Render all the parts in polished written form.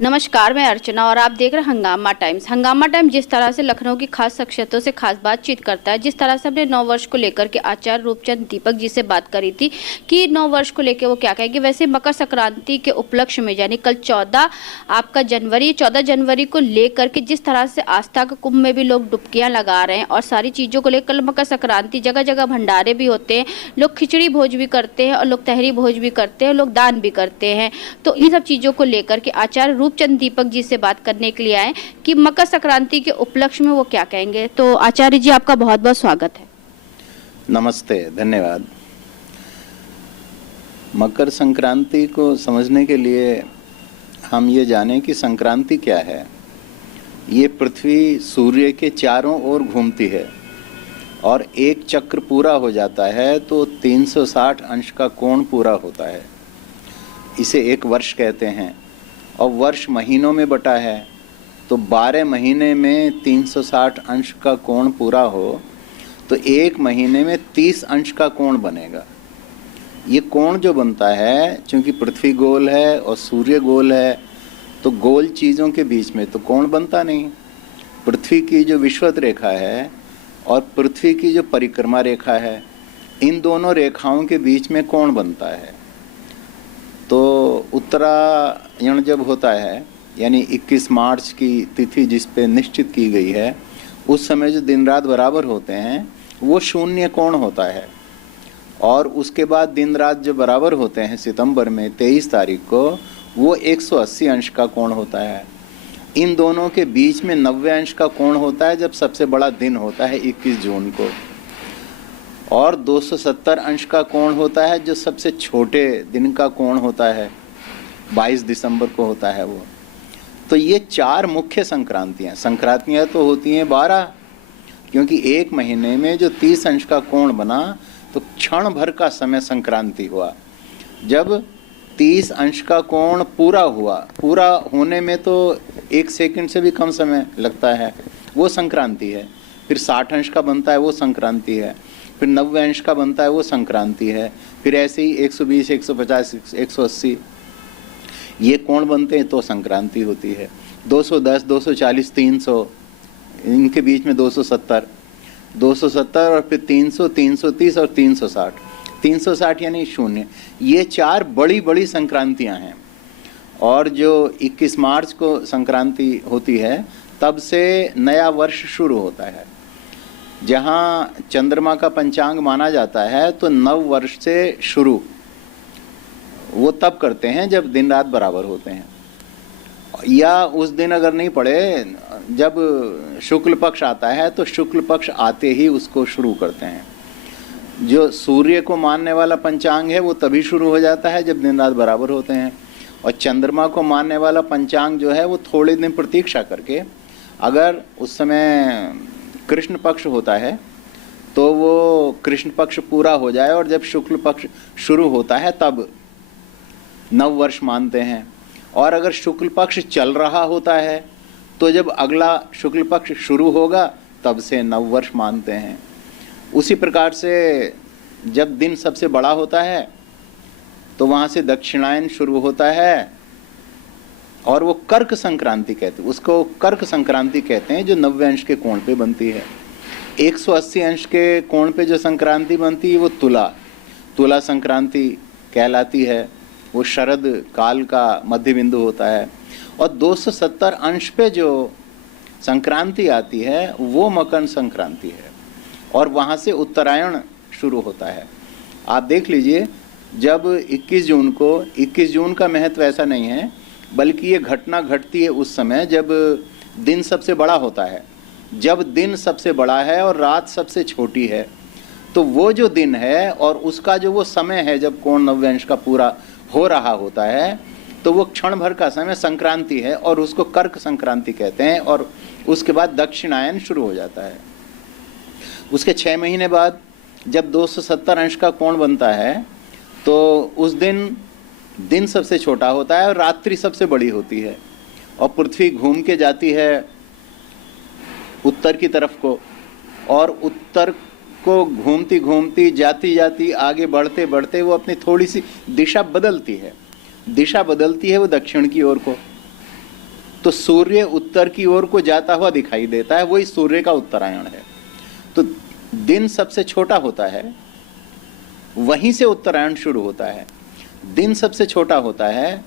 नमस्कार, मैं अर्चना और आप देख रहे हैं हंगामा टाइम्स। हंगामा टाइम्स जिस तरह से लखनऊ की खास शख्सियतों से खास बातचीत करता है, जिस तरह से हमने 9 वर्ष को लेकर के आचार्य रूपचंद दीपक जी से बात करी थी कि 9 वर्ष को लेकर वो क्या कहेंगे, वैसे मकर संक्रांति के उपलक्ष्य में यानी कल 14 जनवरी को लेकर के जिस तरह से आस्था के कुंभ में भी लोग डुबकियां लगा रहे हैं और सारी चीज़ों को लेकर, कल मकर संक्रांति जगह जगह भंडारे भी होते हैं, लोग खिचड़ी भोज भी करते हैं और लोग तहरी भोज भी करते हैं, लोग दान भी करते हैं। तो इन सब चीज़ों को लेकर के आचार्य रूपचंद दीपक जी से बात करने के लिए आए कि मकर संक्रांति के उपलक्ष्य में वो क्या कहेंगे। तो आचार्य जी, आपका बहुत बहुत स्वागत है। नमस्ते, धन्यवाद। मकर संक्रांति को समझने के लिए हम ये जानें कि संक्रांति क्या है। ये पृथ्वी सूर्य के चारों ओर घूमती है और एक चक्र पूरा हो जाता है तो 360 अंश का कोण पूरा होता है। इसे एक वर्ष कहते हैं और वर्ष महीनों में बटा है, तो 12 महीने में 360 अंश का कोण पूरा हो तो एक महीने में 30 अंश का कोण बनेगा। ये कोण जो बनता है, चूंकि पृथ्वी गोल है और सूर्य गोल है, तो गोल चीज़ों के बीच में तो कोण बनता नहीं। पृथ्वी की जो विषुवत रेखा है और पृथ्वी की जो परिक्रमा रेखा है, इन दोनों रेखाओं के बीच में कोण बनता है। तो उत्तरायण जब होता है, यानी 21 मार्च की तिथि जिस पे निश्चित की गई है, उस समय जो दिन रात बराबर होते हैं वो शून्य कोण होता है। और उसके बाद दिन रात जो बराबर होते हैं सितंबर में 23 तारीख को, वो 180 अंश का कोण होता है। इन दोनों के बीच में 90 अंश का कोण होता है जब सबसे बड़ा दिन होता है 21 जून को, और 270 अंश का कोण होता है जो सबसे छोटे दिन का कोण होता है, 22 दिसंबर को होता है वो। तो ये 4 मुख्य संक्रांतियां तो होती हैं 12, क्योंकि एक महीने में जो 30 अंश का कोण बना तो क्षण भर का समय संक्रांति हुआ। जब 30 अंश का कोण पूरा हुआ, पूरा होने में तो 1 सेकंड से भी कम समय लगता है, वो संक्रांति है। फिर 60 अंश का बनता है, वो संक्रांति है। फिर 90 अंश का बनता है, वो संक्रांति है। फिर ऐसे ही 120, 150, 180 ये कोण बनते हैं तो संक्रांति होती है। 210, 240, 300, इनके बीच में 270 और फिर 300, 330 और 360। 360 यानी शून्य। ये 4 बड़ी बड़ी संक्रांतियां हैं। और जो 21 मार्च को संक्रांति होती है, तब से नया वर्ष शुरू होता है। जहाँ चंद्रमा का पंचांग माना जाता है तो नव वर्ष से शुरू वो तब करते हैं जब दिन रात बराबर होते हैं, या उस दिन अगर नहीं पड़े, जब शुक्ल पक्ष आता है तो शुक्ल पक्ष आते ही उसको शुरू करते हैं। जो सूर्य को मानने वाला पंचांग है वो तभी शुरू हो जाता है जब दिन रात बराबर होते हैं, और चंद्रमा को मानने वाला पंचांग जो है वो थोड़े दिन प्रतीक्षा करके, अगर उस समय कृष्ण पक्ष होता है तो वो कृष्ण पक्ष पूरा हो जाए और जब शुक्ल पक्ष शुरू होता है तब नव वर्ष मानते हैं। और अगर शुक्ल पक्ष चल रहा होता है तो जब अगला शुक्ल पक्ष शुरू होगा तब से नव वर्ष मानते हैं। उसी प्रकार से जब दिन सबसे बड़ा होता है तो वहाँ से दक्षिणायन शुरू होता है और वो कर्क संक्रांति कहते हैं, उसको कर्क संक्रांति कहते हैं, जो 90 अंश के कोण पे बनती है। 180 अंश के कोण पे जो संक्रांति बनती है वो तुला संक्रांति कहलाती है। वो शरद काल का मध्य बिंदु होता है। और 270 अंश पे जो संक्रांति आती है वो मकर संक्रांति है, और वहाँ से उत्तरायण शुरू होता है। आप देख लीजिए, जब 21 जून का महत्व ऐसा नहीं है, बल्कि ये घटना घटती है उस समय जब दिन सबसे बड़ा होता है। जब दिन सबसे बड़ा है और रात सबसे छोटी है, तो वो जो दिन है और उसका जो वो समय है जब कोण 90 अंश का पूरा हो रहा होता है, तो वो क्षण भर का समय संक्रांति है और उसको कर्क संक्रांति कहते हैं। और उसके बाद दक्षिणायन शुरू हो जाता है। उसके 6 महीने बाद जब 270 अंश का कोण बनता है तो उस दिन सबसे छोटा होता है और रात्रि सबसे बड़ी होती है, और पृथ्वी घूम के जाती है उत्तर की तरफ को, और उत्तर को घूमती घूमती जाती जाती आगे बढ़ते बढ़ते वो अपनी थोड़ी सी दिशा बदलती है वो दक्षिण की ओर को। तो सूर्य उत्तर की ओर को जाता हुआ दिखाई देता है, वही सूर्य का उत्तरायण है। तो दिन सबसे छोटा होता है, वहीं से उत्तरायण शुरू होता है। दिन सबसे छोटा होता है,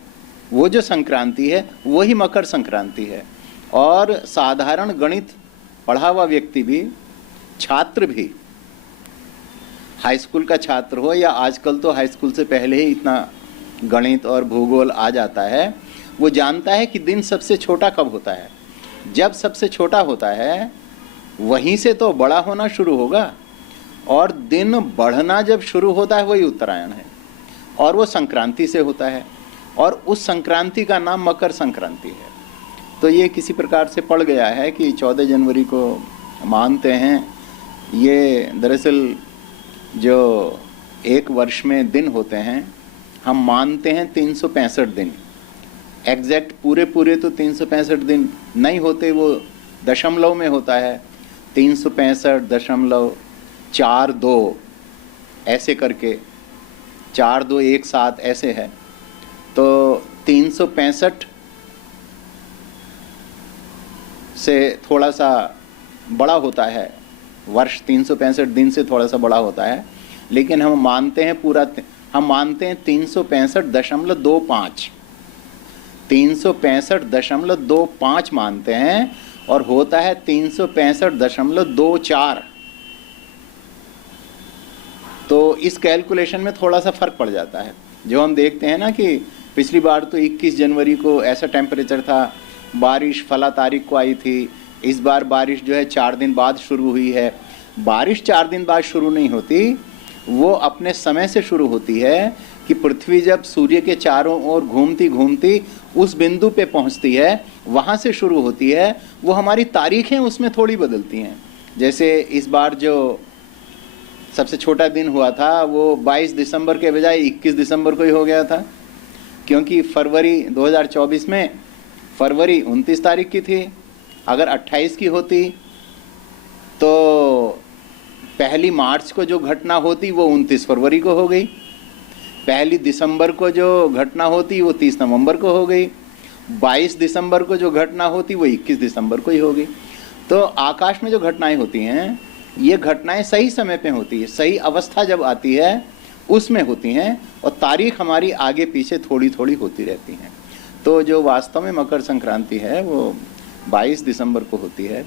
वो जो संक्रांति है वही मकर संक्रांति है। और साधारण गणित पढ़ा हुआ व्यक्ति भी, छात्र भी, हाई स्कूल का छात्र हो या आजकल तो हाई स्कूल से पहले ही इतना गणित और भूगोल आ जाता है, वो जानता है कि दिन सबसे छोटा कब होता है। जब सबसे छोटा होता है वहीं से तो बड़ा होना शुरू होगा, और दिन बढ़ना जब शुरू होता है वही उत्तरायण है, और वो संक्रांति से होता है, और उस संक्रांति का नाम मकर संक्रांति है। तो ये किसी प्रकार से पड़ गया है कि 14 जनवरी को मानते हैं। ये दरअसल जो एक वर्ष में दिन होते हैं, हम मानते हैं 365 दिन। एग्जैक्ट पूरे तो 365 दिन नहीं होते, वो दशमलव में होता है। 365.42 ऐसे करके, 42 एक साथ ऐसे है। तो 365 से थोड़ा सा बड़ा होता है वर्ष, 365 दिन से थोड़ा सा बड़ा होता है, लेकिन हम मानते हैं हम मानते हैं 365.25 365.25 मानते हैं, और होता है 365.24। तो इस कैलकुलेशन में थोड़ा सा फर्क पड़ जाता है। जो हम देखते हैं ना कि पिछली बार तो 21 जनवरी को ऐसा टेम्परेचर था, बारिश फला तारीख को आई थी। इस बार बारिश जो है 4 दिन बाद शुरू हुई है। बारिश 4 दिन बाद शुरू नहीं होती, वो अपने समय से शुरू होती है कि पृथ्वी जब सूर्य के चारों ओर घूमती घूमती उस बिंदु पे पहुंचती है, वहाँ से शुरू होती है। वो हमारी तारीखें उसमें थोड़ी बदलती हैं। जैसे इस बार जो सबसे छोटा दिन हुआ था वो 22 दिसंबर के बजाय 21 दिसंबर को ही हो गया था, क्योंकि फरवरी 2024 में फरवरी 29 तारीख की थी। अगर 28 की होती तो पहली मार्च को जो घटना होती वो 29 फरवरी को हो गई। पहली दिसंबर को जो घटना होती वो 30 नवंबर को हो गई। 22 दिसंबर को जो घटना होती वो 21 दिसंबर को ही हो गई। तो आकाश में जो घटनाएं होती हैं, ये घटनाएं सही समय पे होती है, सही अवस्था जब आती है उसमें होती हैं, और तारीख हमारी आगे पीछे थोड़ी थोड़ी होती रहती हैं। तो जो वास्तव में मकर संक्रांति है वो 22 दिसंबर को होती है।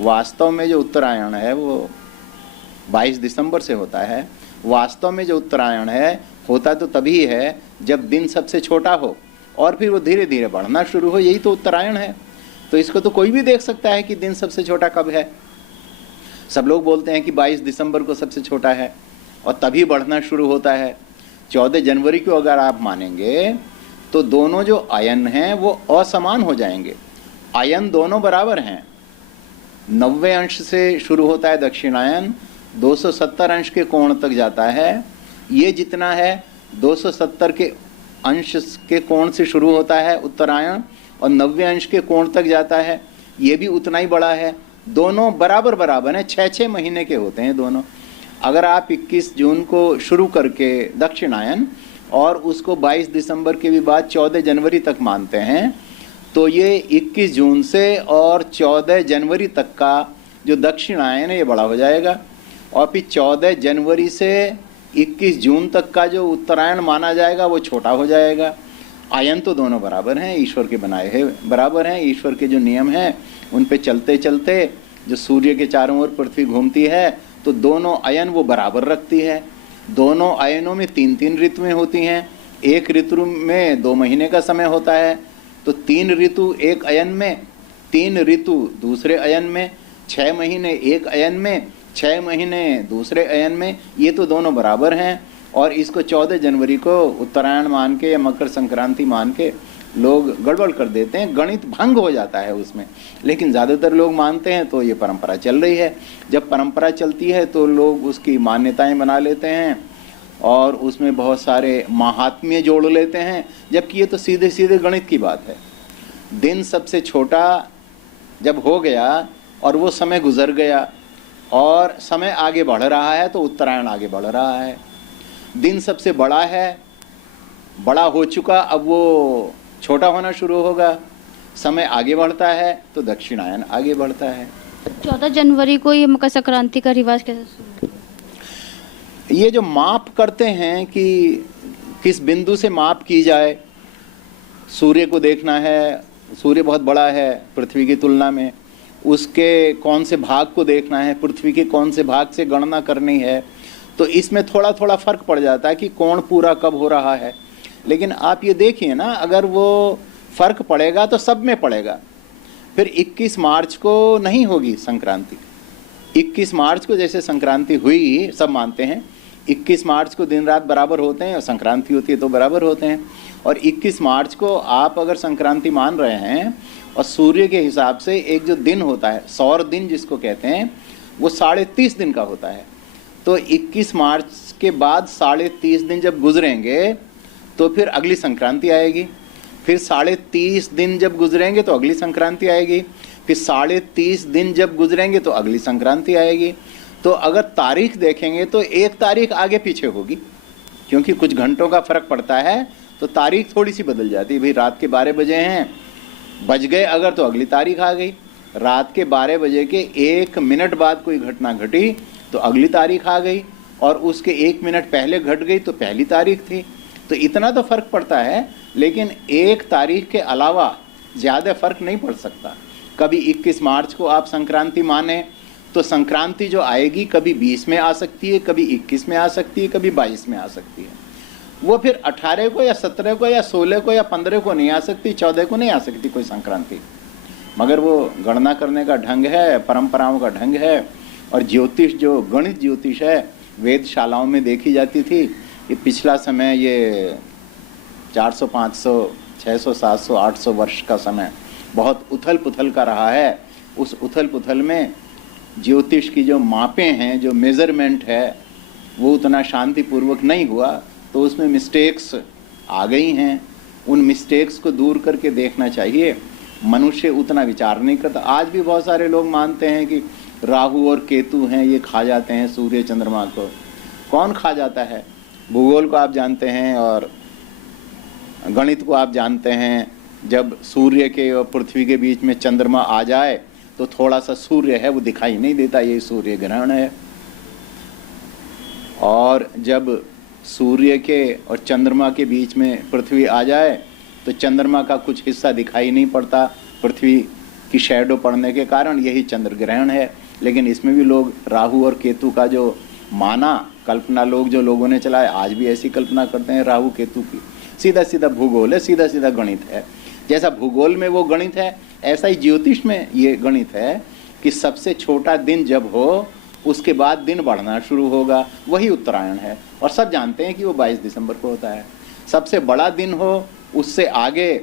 वास्तव में जो उत्तरायण है वो 22 दिसंबर से होता है। वास्तव में जो उत्तरायण है होता तो तभी है जब दिन सबसे छोटा हो और फिर वो धीरे धीरे बढ़ना शुरू हो, यही तो उत्तरायण है। तो इसको तो कोई भी देख सकता है कि दिन सबसे छोटा कब है। सब लोग बोलते हैं कि 22 दिसंबर को सबसे छोटा है और तभी बढ़ना शुरू होता है। 14 जनवरी को अगर आप मानेंगे तो दोनों जो आयन हैं वो असमान हो जाएंगे। आयन दोनों बराबर हैं। 90 अंश से शुरू होता है दक्षिणायन, 270 अंश के कोण तक जाता है। ये जितना है 270 के अंश के कोण से शुरू होता है उत्तरायण, और 90 अंश के कोण तक जाता है, ये भी उतना ही बड़ा है। दोनों बराबर बराबर हैं, 6-6 महीने के होते हैं दोनों। अगर आप 21 जून को शुरू करके दक्षिणायन और उसको 22 दिसंबर के भी बाद 14 जनवरी तक मानते हैं, तो ये 21 जून से और 14 जनवरी तक का जो दक्षिणायन है ये बड़ा हो जाएगा, और फिर 14 जनवरी से 21 जून तक का जो उत्तरायण माना जाएगा वो छोटा हो जाएगा। आयन तो दोनों बराबर हैं, ईश्वर के बनाए हैं, बराबर हैं। ईश्वर के जो नियम हैं उन पे चलते चलते जो सूर्य के चारों ओर पृथ्वी घूमती है तो दोनों आयन वो बराबर रखती है। दोनों आयनों में 3-3 ऋतुएं होती हैं। एक ऋतु में 2 महीने का समय होता है, तो 3 ऋतु एक अयन में, 3 ऋतु दूसरे अयन में, 6 महीने एक अयन में, 6 महीने दूसरे अयन में, ये तो दोनों बराबर हैं। और इसको 14 जनवरी को उत्तरायण मान के या मकर संक्रांति मान के लोग गड़बड़ कर देते हैं, गणित भंग हो जाता है उसमें। लेकिन ज़्यादातर लोग मानते हैं, तो ये परंपरा चल रही है। जब परंपरा चलती है तो लोग उसकी मान्यताएं बना लेते हैं और उसमें बहुत सारे महात्म्य जोड़ लेते हैं, जबकि ये तो सीधे सीधे गणित की बात है। दिन सबसे छोटा जब हो गया और वो समय गुजर गया और समय आगे बढ़ रहा है, तो उत्तरायण आगे बढ़ रहा है। दिन सबसे बड़ा है, बड़ा हो चुका, अब वो छोटा होना शुरू होगा। समय आगे बढ़ता है तो दक्षिणायन आगे बढ़ता है। 14 जनवरी को ये मकर संक्रांति का रिवाज कैसे शुरू हुआ? ये जो माप करते हैं कि किस बिंदु से माप की जाए, सूर्य को देखना है, सूर्य बहुत बड़ा है पृथ्वी की तुलना में, उसके कौन से भाग को देखना है, पृथ्वी के कौन से भाग से गणना करनी है, तो इसमें थोड़ा थोड़ा फर्क पड़ जाता है कि कौन पूरा कब हो रहा है। लेकिन आप ये देखिए ना, अगर वो फर्क पड़ेगा तो सब में पड़ेगा। फिर 21 मार्च को नहीं होगी संक्रांति। 21 मार्च को जैसे संक्रांति हुई, सब मानते हैं 21 मार्च को दिन रात बराबर होते हैं और संक्रांति होती है तो बराबर होते हैं। और 21 मार्च को आप अगर संक्रांति मान रहे हैं और सूर्य के हिसाब से एक जो दिन होता है, सौर दिन जिसको कहते हैं, वो 30.5 दिन का होता है। तो 21 मार्च के बाद 30.5 दिन जब गुजरेंगे तो फिर अगली संक्रांति आएगी। फिर 30.5 दिन जब गुजरेंगे तो अगली संक्रांति आएगी। फिर 30.5 दिन जब गुजरेंगे तो अगली संक्रांति आएगी। तो अगर तारीख देखेंगे तो एक तारीख आगे पीछे होगी, क्योंकि कुछ घंटों का फर्क पड़ता है तो तारीख थोड़ी सी बदल जाती है। भाई रात के 12 बजे हैं, बज गए अगर तो अगली तारीख आ गई। रात के 12 बजे के 1 मिनट बाद कोई घटना घटी तो अगली तारीख आ गई, और उसके 1 मिनट पहले घट गई तो पहली तारीख थी। तो इतना तो फर्क पड़ता है, लेकिन एक तारीख के अलावा ज़्यादा फर्क नहीं पड़ सकता। कभी 21 मार्च को आप संक्रांति माने तो संक्रांति जो आएगी कभी 20 में आ सकती है, कभी 21 में आ सकती है, कभी 22 में आ सकती है। वो फिर 18 को या 17 को या 16 को या 15 को नहीं आ सकती, 14 को नहीं आ सकती कोई संक्रांति। मगर वो गणना करने का ढंग है, परंपराओं का ढंग है। और ज्योतिष जो गणित ज्योतिष है, वेदशालाओं में देखी जाती थी। ये पिछला समय, ये 400, 500, 600, 700, 800 वर्ष का समय बहुत उथल पुथल का रहा है। उस उथल पुथल में ज्योतिष की जो मापें हैं, जो मेजरमेंट है, वो उतना शांतिपूर्वक नहीं हुआ, तो उसमें मिस्टेक्स आ गई हैं। उन मिस्टेक्स को दूर करके देखना चाहिए। मनुष्य उतना विचार नहीं करता। आज भी बहुत सारे लोग मानते हैं कि राहु और केतु हैं, ये खा जाते हैं सूर्य चंद्रमा को। कौन खा जाता है? भूगोल को आप जानते हैं और गणित को आप जानते हैं। जब सूर्य के और पृथ्वी के बीच में चंद्रमा आ जाए तो थोड़ा सा सूर्य है वो दिखाई नहीं देता, ये सूर्य ग्रहण है। और जब सूर्य के और चंद्रमा के बीच में पृथ्वी आ जाए तो चंद्रमा का कुछ हिस्सा दिखाई नहीं पड़ता, पृथ्वी की शैडो पड़ने के कारण, यही चंद्र ग्रहण है। लेकिन इसमें भी लोग राहु और केतु का जो माना, कल्पना जो लोगों ने चलाया, आज भी ऐसी कल्पना करते हैं राहु केतु की। सीधा सीधा भूगोल है, सीधा सीधा गणित है। जैसा भूगोल में वो गणित है, ऐसा ही ज्योतिष में ये गणित है कि सबसे छोटा दिन जब हो उसके बाद दिन बढ़ना शुरू होगा, वही उत्तरायण है। और सब जानते हैं कि वो 22 दिसंबर को होता है। सबसे बड़ा दिन हो, उससे आगे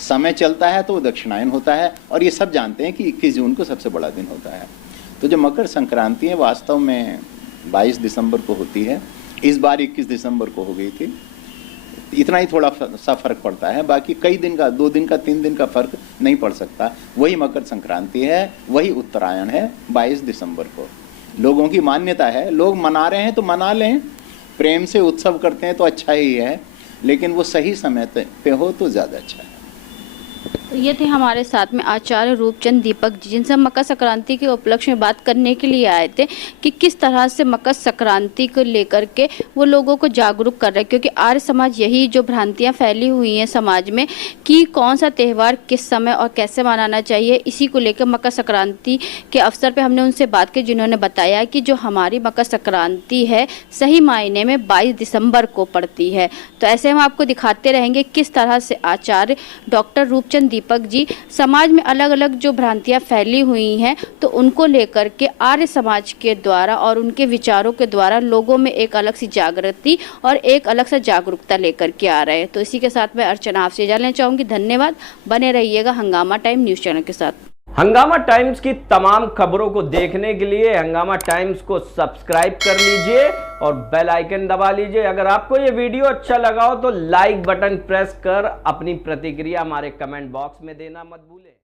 समय चलता है तो वो दक्षिणायन होता है। और ये सब जानते हैं कि 21 जून को सबसे बड़ा दिन होता है। तो जो मकर संक्रांति है वास्तव में 22 दिसंबर को होती है। इस बार 21 दिसंबर को हो गई थी। इतना ही थोड़ा सा फर्क पड़ता है, बाकी कई दिन का, 2 दिन का, 3 दिन का फर्क नहीं पड़ सकता। वही मकर संक्रांति है, वही उत्तरायण है 22 दिसंबर को। लोगों की मान्यता है, लोग मना रहे हैं तो मना लें, प्रेम से उत्सव करते हैं तो अच्छा ही है, लेकिन वो सही समय पे हो तो ज़्यादा अच्छा है। तो ये थे हमारे साथ में आचार्य रूपचंद दीपक जी, जिनसे हम मकर संक्रांति के उपलक्ष्य में बात करने के लिए आए थे कि किस तरह से मकर संक्रांति को लेकर के वो लोगों को जागरूक कर रहे हैं। क्योंकि आर्य समाज, यही जो भ्रांतियां फैली हुई हैं समाज में कि कौन सा त्यौहार किस समय और कैसे मनाना चाहिए, इसी को लेकर मकर संक्रांति के अवसर पर हमने उनसे बात की, जिन्होंने बताया कि जो हमारी मकर संक्रांति है सही मायने में 22 दिसंबर को पड़ती है। तो ऐसे हम आपको दिखाते रहेंगे किस तरह से आचार्य डॉक्टर रूपचंद दीपक जी समाज में अलग अलग जो भ्रांतियां फैली हुई हैं तो उनको लेकर के आर्य समाज के द्वारा और उनके विचारों के द्वारा लोगों में एक अलग सी जागृति और एक अलग सा जागरूकता लेकर के आ रहे हैं। तो इसी के साथ मैं अर्चना आपसे जानना चाहूंगी। धन्यवाद। बने रहिएगा हंगामा टाइम न्यूज चैनल के साथ। हंगामा टाइम्स की तमाम खबरों को देखने के लिए हंगामा टाइम्स को सब्सक्राइब कर लीजिए और बेल आइकन दबा लीजिए। अगर आपको ये वीडियो अच्छा लगा हो तो लाइक बटन प्रेस कर अपनी प्रतिक्रिया हमारे कमेंट बॉक्स में देना मत भूलें।